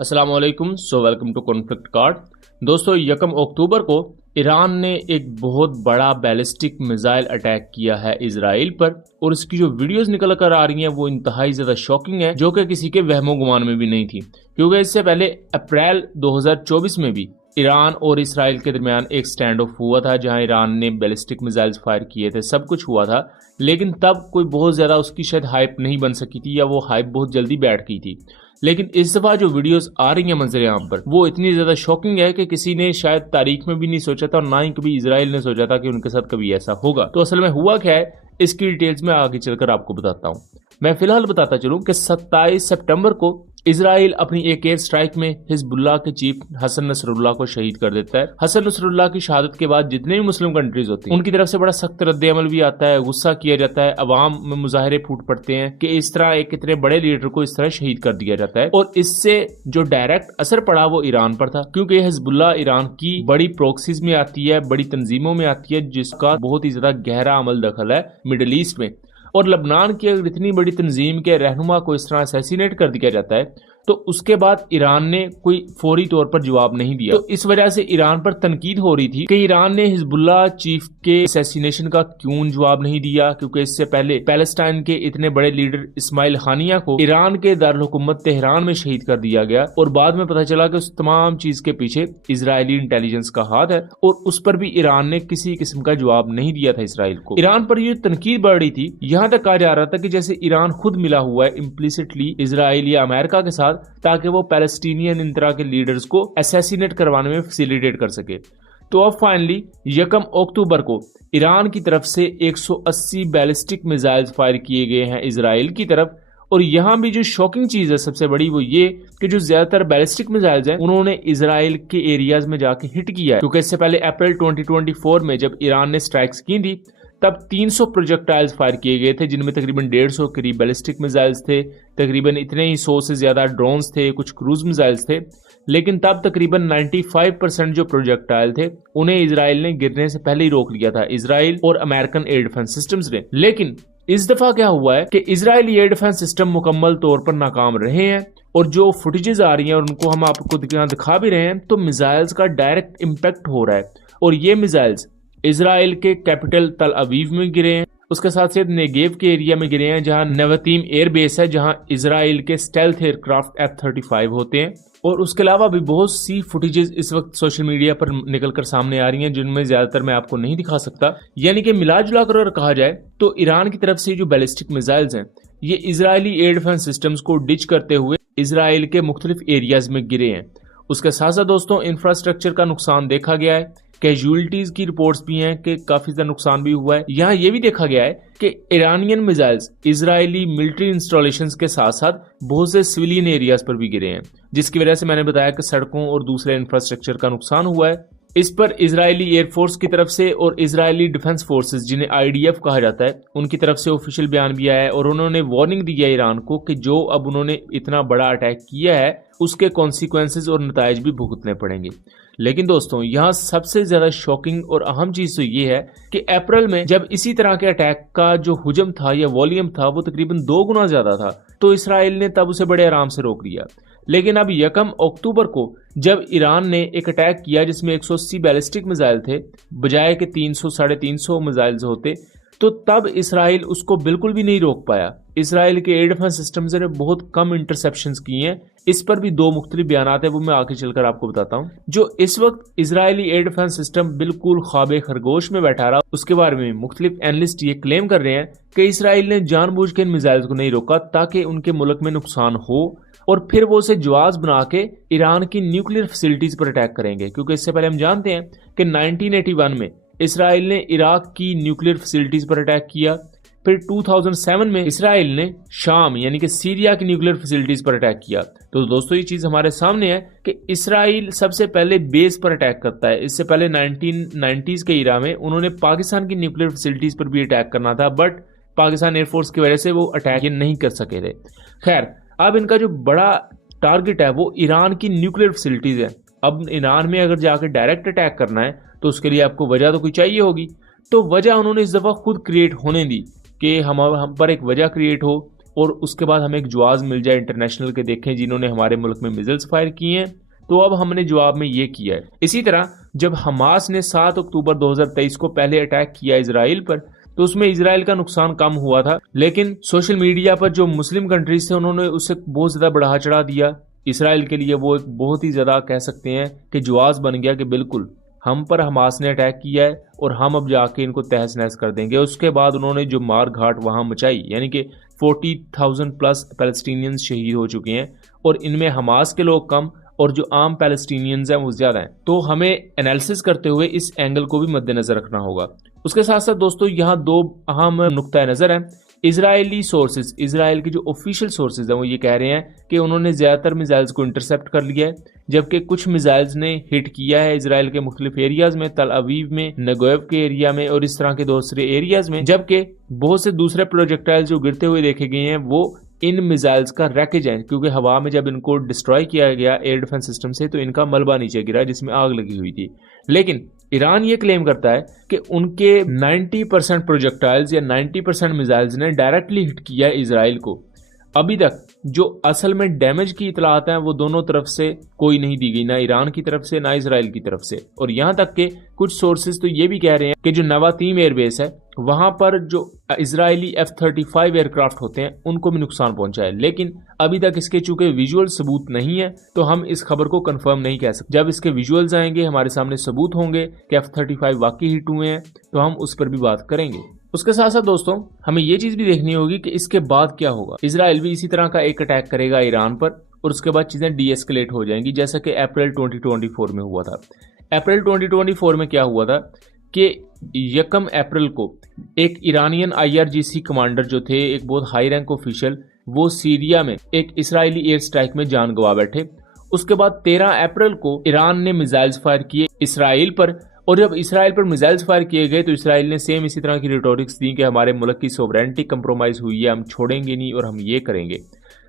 अस्सलाम वालेकुम। Welcome to conflict card. दोस्तों, 1 अक्टूबर को ईरान ने एक बहुत बड़ा बैलिस्टिक मिसाइल अटैक किया है इजराइल पर, और इसकी जो वीडियोस निकल कर आ रही हैं वो इंतहाई ज्यादा शॉकिंग है, जो कि किसी के वहमो गुमान में भी नहीं थी। क्योंकि इससे पहले अप्रैल 2024 में भी ईरान और इसराइल के दरमियान एक स्टैंड ऑफ हुआ था, जहां ईरान ने बैलिस्टिक मिसाइल्स फायर किए थे, सब कुछ हुआ था। लेकिन तब कोई बहुत ज्यादा उसकी शायद हाइप नहीं बन सकी थी, या वो हाइप बहुत जल्दी बैठ गई थी। लेकिन इस दफा जो वीडियोस आ रही हैं मंजर आम पर, वो इतनी ज्यादा शॉकिंग है कि किसी ने शायद तारीख में भी नहीं सोचा था, और ना ही कभी इजराइल ने सोचा था कि उनके साथ कभी ऐसा होगा। तो असल में हुआ क्या है, इसकी डिटेल्स में आगे चलकर आपको बताता हूँ। मैं फिलहाल बताता चलूं कि 27 सितंबर को इजराइल अपनी एक एयर स्ट्राइक में हिजबुल्लाह के चीफ हसन नसरुल्लाह को शहीद कर देता है। हसन नसरुल्लाह की शहादत के बाद जितने भी मुस्लिम कंट्रीज होती हैं, उनकी तरफ से बड़ा सख्त रद्द-ए-अमल भी आता है, गुस्सा किया जाता है, अवाम में मुजाहरे फूट पड़ते हैं कि इस तरह एक इतने बड़े लीडर को इस तरह शहीद कर दिया जाता है। और इससे जो डायरेक्ट असर पड़ा वो ईरान पर था, क्योंकि हिजबुल्लाह ईरान की बड़ी प्रोक्सीज में आती है, बड़ी तंजीमों में आती है, जिसका बहुत ही ज्यादा गहरा अमल दखल है मिडल ईस्ट में। और लबनान की अगर इतनी बड़ी तंजीम के रहनुमा को इस तरह असैसिनेट कर दिया जाता है, तो उसके बाद ईरान ने कोई फौरी तौर पर जवाब नहीं दिया। तो इस वजह से ईरान पर तनकीद हो रही थी कि ईरान ने हिजबुल्लाह चीफ के असैसिनेशन का क्यों जवाब नहीं दिया, क्योंकि इससे पहले पैलेस्टाइन के इतने बड़े लीडर इस्माइल हानिया को ईरान के दारुल हुकूमत तेहरान में शहीद कर दिया गया, और बाद में पता चला कि उस तमाम चीज के पीछे इजरायली इंटेलिजेंस का हाथ है, और उस पर भी ईरान ने किसी किस्म का जवाब नहीं दिया था इसराइल को। ईरान पर यह तनकीद बढ़ रही थी, यहां तक कहा जा रहा था कि जैसे ईरान खुद मिला हुआ है इम्प्लिसिटली इजराइल या अमेरिका के साथ, ताकि वो पैलेस्टीनियन इन तरह के लीडर्स को असैसिनेट करवाने में फैसिलिटेट कर सके। तो अब फाइनली 1 अक्टूबर को ईरान की तरफ से 180 बैलिस्टिक मिसाइल्स फायर किए गए हैं इजराइल की तरफ। और यहां भी जो शॉकिंग चीज है सबसे बड़ी, वो ये कि जो ज्यादातर बैलिस्टिक मिसाइल्स हैं उन्होंने इजराइल के एरियाज में जाके हिट किया है। क्योंकि इससे पहले अप्रैल 2024 में जब ईरान ने स्ट्राइक्स की थी, तब 300 प्रोजेक्टाइल्स फायर किए गए थे, जिनमें तकरीबन 150 करीब बैलिस्टिक मिसाइल्स थे, तकरीबन इतने ही 100 से ज्यादा ड्रोन्स थे, कुछ क्रूज मिसाइल्स थे। लेकिन तब तकरीबन 95% जो प्रोजेक्टाइल थे उन्हें इजराइल ने गिरने से पहले ही रोक लिया था, इजराइल और अमेरिकन एयर डिफेंस सिस्टम्स ने। लेकिन इस दफा क्या हुआ है कि इजरायली एयर डिफेंस सिस्टम मुकम्मल तौर पर नाकाम रहे हैं, और जो फुटेजेस आ रही हैं और उनको हम आपको दिखा भी रहे हैं, तो मिसाइल्स का डायरेक्ट इम्पैक्ट हो रहा है। और ये मिसाइल्स इजराइल के कैपिटल तल अवीव में गिरे हैं, उसके साथ साथ नेगेव के एरिया में गिरे हैं, जहां नवतीम एयर बेस है, जहां इजराइल के स्टेल्थ एयरक्राफ्ट F-35 होते हैं। और उसके अलावा भी बहुत सी फुटेजेस इस वक्त सोशल मीडिया पर निकलकर सामने आ रही हैं, जिनमें ज्यादातर मैं आपको नहीं दिखा सकता। यानी कि मिला जुला कर अगर कहा जाए तो ईरान की तरफ से जो बैलिस्टिक मिसाइल्स हैं, ये इजरायली एयर डिफेंस सिस्टम्स को डिच करते हुए इजराइल के मुख्तलिफ एरियाज में गिरे हैं। उसके साथ साथ दोस्तों इंफ्रास्ट्रक्चर का नुकसान देखा गया है, कैजुअलिटीज की रिपोर्ट्स भी हैं कि काफी ज्यादा नुकसान भी हुआ है। यहाँ ये भी देखा गया है कि Iranian missiles Israeli military installations के साथ साथ बहुत से सिविलियन एरियाज पर भी गिरे हैं, जिसकी वजह से मैंने बताया कि सड़कों और दूसरे इंफ्रास्ट्रक्चर का नुकसान हुआ है। इस पर इजरायली एयरफोर्स की तरफ से और इजरायली डिफेंस फोर्सेस, जिन्हें IDF कहा जाता है, उनकी तरफ से ऑफिशियल बयान भी आया है, और उन्होंने वार्निंग दी है ईरान को कि जो अब उन्होंने इतना बड़ा अटैक किया है उसके कॉन्सिक्वेंसेज और नताइज भी भुगतने पड़ेंगे। लेकिन दोस्तों, यहाँ सबसे ज्यादा शॉकिंग और अहम चीज तो ये है कि अप्रैल में जब इसी तरह के अटैक का जो हुजम था या वॉल्यूम था वो तकरीबन 2 गुना ज्यादा था, तो इसराइल ने तब उसे बड़े आराम से रोक लिया। लेकिन अब 1 अक्टूबर को जब ईरान ने एक अटैक किया जिसमें 180 बैलिस्टिक मिसाइल थे, बजाय के 300 साढ़े 300 मिसाइल्स होते, तो तब इसराइल उसको बिल्कुल भी नहीं रोक पाया। इसराइल के एयर डिफेंस सिस्टम्स ने बहुत कम इंटरसेप्शंस किए हैं। इस पर भी 2 मुख्तलिफ बयान है, वो मैं आगे चलकर आपको बताता हूँ। जो इस वक्त इजरायली एयर डिफेंस सिस्टम बिल्कुल ख्वाबे खरगोश में बैठा रहा, उसके बारे में मुख्तलिफ एनालिस्ट ये क्लेम कर रहे हैं कि इसराइल ने जानबूझ के इन मिसाइल्स को नहीं रोका ताकि उनके मुल्क में नुकसान हो, और फिर वो उसे जवाब बना के ईरान की न्यूक्लियर फैसिलिटीज पर अटैक करेंगे। क्योंकि इससे पहले हम जानते हैं कि 1981 में इसराइल ने इराक की न्यूक्लियर फैसिलिटीज पर अटैक किया। फिर 2007 में इसराइल ने शाम यानी कि सीरिया की न्यूक्लियर फैसिलिटीज पर अटैक किया। तो दोस्तों, ये चीज हमारे सामने है कि इसराइल सबसे पहले बेस पर अटैक करता है। इससे पहले 1990s के ईरा में उन्होंने पाकिस्तान की न्यूक्लियर फैसिलिटीज पर भी अटैक करना था, बट पाकिस्तान एयरफोर्स की वजह से वो अटैक नहीं कर सके थे। खैर, अब इनका जो बड़ा टारगेट है वो ईरान की न्यूक्लियर फैसिलिटीज है। अब ईरान में अगर जाकर डायरेक्ट अटैक करना है तो उसके लिए आपको वजह तो कोई चाहिए होगी। तो वजह उन्होंने इस दफा खुद क्रिएट होने दी कि हम पर एक वजह क्रिएट हो, और उसके बाद हमें एक जवाब मिल जाए इंटरनेशनल के, देखें जिन्होंने हमारे मुल्क में मिसाइल्स फायर किए हैं, तो अब हमने जवाब में ये किया है। इसी तरह जब हमास ने 7 अक्टूबर 2023 को पहले अटैक किया इजराइल पर, तो उसमें इजराइल का नुकसान कम हुआ था, लेकिन सोशल मीडिया पर जो मुस्लिम कंट्रीज थे उन्होंने उसे बहुत ज्यादा बढ़ा चढ़ा दिया। इसराइल के लिए वो एक बहुत ही ज्यादा कह सकते हैं कि जवाब बन गया कि बिल्कुल हम पर हमास ने अटैक किया है और हम अब जाके इनको तहस नहस कर देंगे। उसके बाद उन्होंने जो मार घाट वहां मचाई, यानी कि 40,000 प्लस पैलेस्टीनियंस शहीद हो चुके हैं और इनमें हमास के लोग कम और जो आम पैलेस्टीनियंस हैं वो ज्यादा हैं। तो हमें एनालिसिस करते हुए इस एंगल को भी मद्देनजर रखना होगा। उसके साथ साथ दोस्तों यहाँ 2 अहम नुक्ता नजर हैं। इजरायली सोर्सेज, इजराइल के जो ऑफिशियल सोर्सेज हैं वो ये कह रहे हैं कि उन्होंने ज्यादातर मिसाइल्स को इंटरसेप्ट कर लिया है, जबकि कुछ मिसाइल्स ने हिट किया है इजराइल के मुख्तलिफ एरियाज में, तल अवीव में, नेगेव के एरिया में और इस तरह के दूसरे एरियाज में, जबकि बहुत से दूसरे प्रोजेक्टाइल्स जो गिरते हुए देखे गए हैं वो इन मिसाइल्स का रैकेज है, क्योंकि हवा में जब इनको डिस्ट्रॉय किया गया एयर डिफेंस सिस्टम से तो इनका मलबा नीचे गिरा जिसमें आग लगी हुई थी। लेकिन ईरान ये क्लेम करता है कि उनके 90% प्रोजेक्टाइल्स या 90% मिसाइल्स ने डायरेक्टली हिट किया इजराइल को। अभी तक जो असल में डैमेज की इतलात हैं वो दोनों तरफ से कोई नहीं दी गई, ना ईरान की तरफ से ना इजराइल की तरफ से। और यहाँ तक के कुछ सोर्सेज तो ये भी कह रहे हैं कि जो नवातीम एयरबेस है वहां पर जो इजरायली F-35 एयरक्राफ्ट होते हैं उनको भी नुकसान पहुंचा है। लेकिन अभी तक इसके चूंकि विजुअल सबूत नहीं है तो हम इस खबर को कंफर्म नहीं कह सकते। जब इसके विजुअल्स आएंगे, हमारे सामने सबूत होंगे कि F-35 वाकई हिट हुए हैं, तो हम उस पर भी बात करेंगे। उसके साथ साथ दोस्तों हमें ये चीज भी देखनी होगी कि इसके बाद क्या होगा। इजराइल भी इसी तरह का एक अटैक करेगा ईरान पर और उसके बाद चीजें डीएस्केलेट हो जाएंगी, जैसा कि अप्रैल 2024 में हुआ था। अप्रैल 2024 में क्या हुआ था कि 1 अप्रैल को एक ईरानियन IRGC कमांडर जो थे, एक बहुत हाई रैंक ऑफिशियल, वो सीरिया में एक इसराइली एयर स्ट्राइक में जान गंवा बैठे। उसके बाद 13 अप्रैल को ईरान ने मिसाइल्स फायर किए इसराइल पर, और जब इसराइल पर मिसाइल्स फायर किए गए तो इसराइल ने सेम इसी तरह की रिटोरिक्स दी कि हमारे मुल्क की सोवरेनिटी कंप्रोमाइज हुई है, हम छोड़ेंगे नहीं और हम ये करेंगे।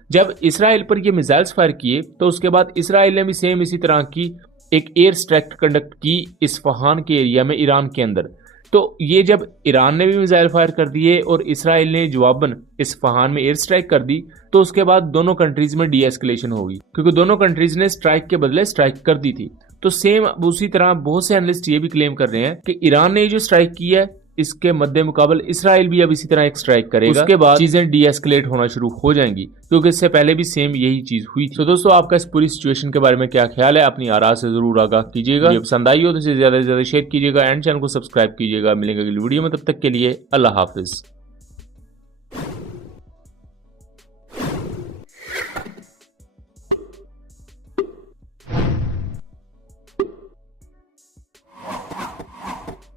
जब इसराइल पर ये मिसाइल्स फायर किए तो उसके बाद इसराइल ने भी सेम इसी तरह की एक एयर स्ट्राइक कंडक्ट की इस्फहान के एरिया में ईरान के अंदर। तो ये जब ईरान ने भी मिसाइल फायर कर दिए और इसराइल ने जवाबन इस्फहान में एयर स्ट्राइक कर दी, तो उसके बाद दोनों कंट्रीज में डीएस्केलेशन होगी, क्योंकि दोनों कंट्रीज ने स्ट्राइक के बदले स्ट्राइक कर दी थी। तो सेम उसी तरह बहुत से एनालिस्ट ये भी क्लेम कर रहे हैं कि ईरान ने जो स्ट्राइक की है इसके मद्दे मुकाबल इसराइल भी अब इसी तरह एक स्ट्राइक करेगा। उसके बाद चीजें डीएस्केलेट होना शुरू हो जाएंगी, क्योंकि इससे पहले भी सेम यही चीज हुई थी। तो दोस्तों आपका इस पूरी सिचुएशन के बारे में क्या ख्याल है, अपनी आरा से जरूर आगाह कीजिएगा। जब पसंद आई हो तो इसे ज्यादा से ज्यादा शेयर कीजिएगा एंड चैनल को सब्सक्राइब कीजिएगा। मिलेंगे अगली वीडियो में, तब तक के लिए अल्लाह हाफिज।